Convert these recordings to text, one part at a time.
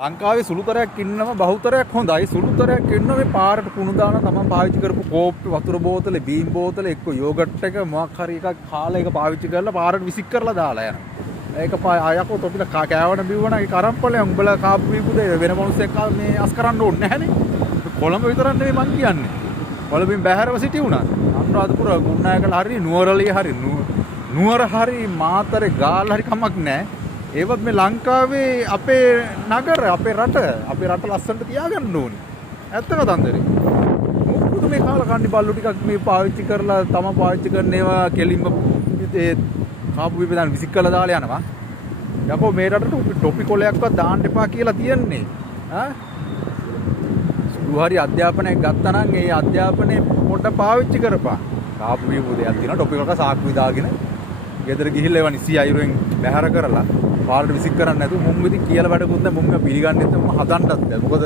ලංකාවේ සුළුතරයක් ඉන්නම බහුතරයක් හොඳයි. සුළුතරයක් ඉන්න මේ පාරට කුණු දාන තමන් පාවිච්චි කරපු කෝප්පේ වතුර බෝතලේ බීම් බෝතලේ එක්ක යෝගට් එක මොකක් හරි එකක් කාලා ඒක පාවිච්චි කරලා පාරට විසික් කරලා දාලා යනවා. ඒක අයකෝ තොපිලා කෑවන බිව්වනම් ඒ කරම්පලෙන් උඹලා කාපු බීපුදේ වෙන මොනුස්සෙක් මේ අස් කරන්න ඕනේ නැහනේ. කොළඹ විතරක් නෙවෙයි මං කියන්නේ. කොළඹින් බැහැරව සිටි වුණා. අනුරාධපුර ගුණනායකලා හරි නුවරළිය හරි නුවර හරි මාතරේ ගාල් හරි කමක් නැහැ. ඒවත් මේ ලංකාවේ අපේ නගර අපේ රට ලස්සනට තියාගන්න ඕනේ. ඇත්ත කතන්දරේ. මොකද මේ කාලා කන්නේ බල්ලු ටිකක් මේ පාවිච්චි කරලා තම පාවිච්චි කරන ඒවා කෙලින්ම ඒ කාපු විපදාන විසික් කරලා දාලා යනවා. යකෝ මේ රටට ටොපි කොලයක්වත් දාන්න එපා කියලා තියන්නේ. ඈ හරි අධ්‍යාපනයක් ගත්තා නම් ඒ අධ්‍යාපනයේ පොඩ පාවිච්චි කරපන්. කාපු විපදයක් තියෙනවා ටොපි එකක සාක්කුයි දාගෙන ගෙදර ගිහිල්ලා ඒවා 20 අයුරෙන් බැහැර කරලා පාරට විසික් කරන්නේ නැතුව මුම් ඉතින් කියලා වැඩකුත් නැහැ මුම් පිළිගන්නෙත් නැහැ මම හදන්නත් බැහැ මොකද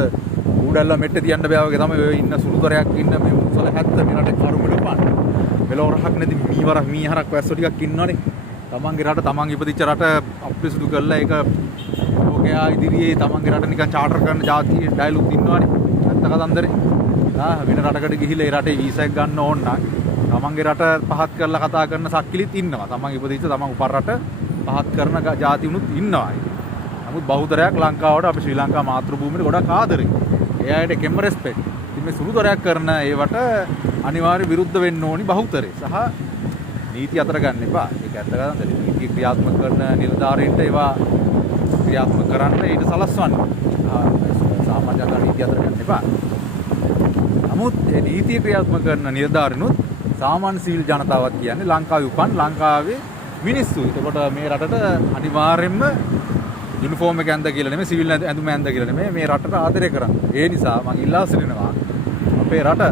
ඌඩල්ලා මෙට්ටේ තියන්න බෑ වගේ තමයි ඔය ඉන්න සුළුතරයක් ඉන්න මේ මුස්සල 70 මේ රටේ කරුමඩ පාන මෙලොරහක් නැති මීහරක් වැස්සෝ ටිකක් ඉන්නවනේ තමන්ගේ රට තමන් ඉපදිච්ච රට අපිරිසුදු කරලා ඒක ලෝකයා ඉදිරියේ තමන්ගේ රට නිකන් චාටර් කරන ජාතිය ඩයලොග් ඉන්නවනේ ඇත්ත කතන්දරේ වෙන රටකට ගිහිල්ලා ඒ රටේ වීසා එක ගන්න ඕන නම් තමන්ගේ රට පහත් කරලා කතා කරන සක්කිලිත් ඉන්නවා තමන් ඉපදිච්ච තමන් උපන් රට පහත් කරන ජාති උනුත් ඉන්නවා. නමුත් බහුතරයක් ලංකාවට අපි ශ්‍රී ලංකා මාතෘ භූමියට ගොඩක් ආදරේ. ඒ අයට කෙම රෙස්පෙක්ට්. ඉතින් මේ සුළුතරයක් කරන ඒවට අනිවාර්ය විරුද්ධ වෙන්න ඕනි බහුතරේ. සහ නීති අතර ගන්න එපා. ඒක ඇත්ත ගන්නද? නීති ක්‍රියාත්මක කරන නිලධාරීන්ට ඒවා ක්‍රියාත්මක කරන්න ඊට සලස්වන්න. සාමාජික නීති අතර ගන්න එපා. නමුත් මේ නීති ක්‍රියාත්මක කරන නිලධාරීනුත් සාමාන්‍ය සිවිල් ජනතාවක් කියන්නේ ලංකාවේ උපන් ලංකාවේ මිනිස්සු. එතකොට මේ රටට අනිවාර්යයෙන්ම යුනිෆෝම් එක ඇඳ කියලා නෙමෙයි සිවිල් ඇඳුම ඇඳ කියලා නෙමෙයි මේ රටට ආදරය කරන්න. ඒ නිසා මම ඉල්ලා සිටිනවා අපේ රට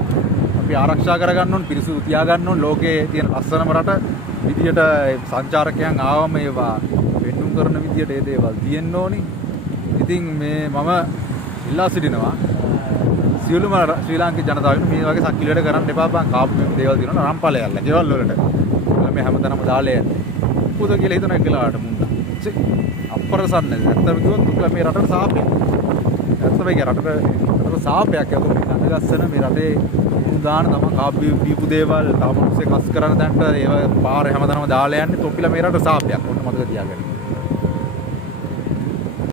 අපි ආරක්ෂා කරගන්න ඕන පිරිසිදු තියාගන්න ඕන ලෝකයේ තියෙන ලස්සනම රට විදියට සංචාරකයන් ආවම ඒවා වෙන්නුම් කරන විදියට ඒ දේවල් තියෙන්න ඕනි. ඉතින් මේ මම ඉල්ලා සිටිනවා සියලුම ශ්‍රී ලාංකික ජනතාවට මේ වගේ සක්කිලි වැඩ කරන්න එපා බං කාපු මේ දේවල් තියෙනවා රම්පලයල්ලා ගෙවල් වලට. මේ හැමතැනම දාලා යන්නේ. පුද කියලා හිතන එකලාට මුන්නා. අපරසන්නේ. ඇත්තම කිව්වොත් උකලා මේ රටට සාපයක්. ඇත්තම ඒක රටට සාපයක්. ඒක මේ කඩගස්සන මේ රටේ උදාන තම කාපු දීපු දේවල් තාමනුසේ කස් කරන තැනට ඒව පාර හැමතැනම දාලා යන්නේ තොපිලා මේ රටට සාපයක්. ඔන්න මතක තියාගන්න.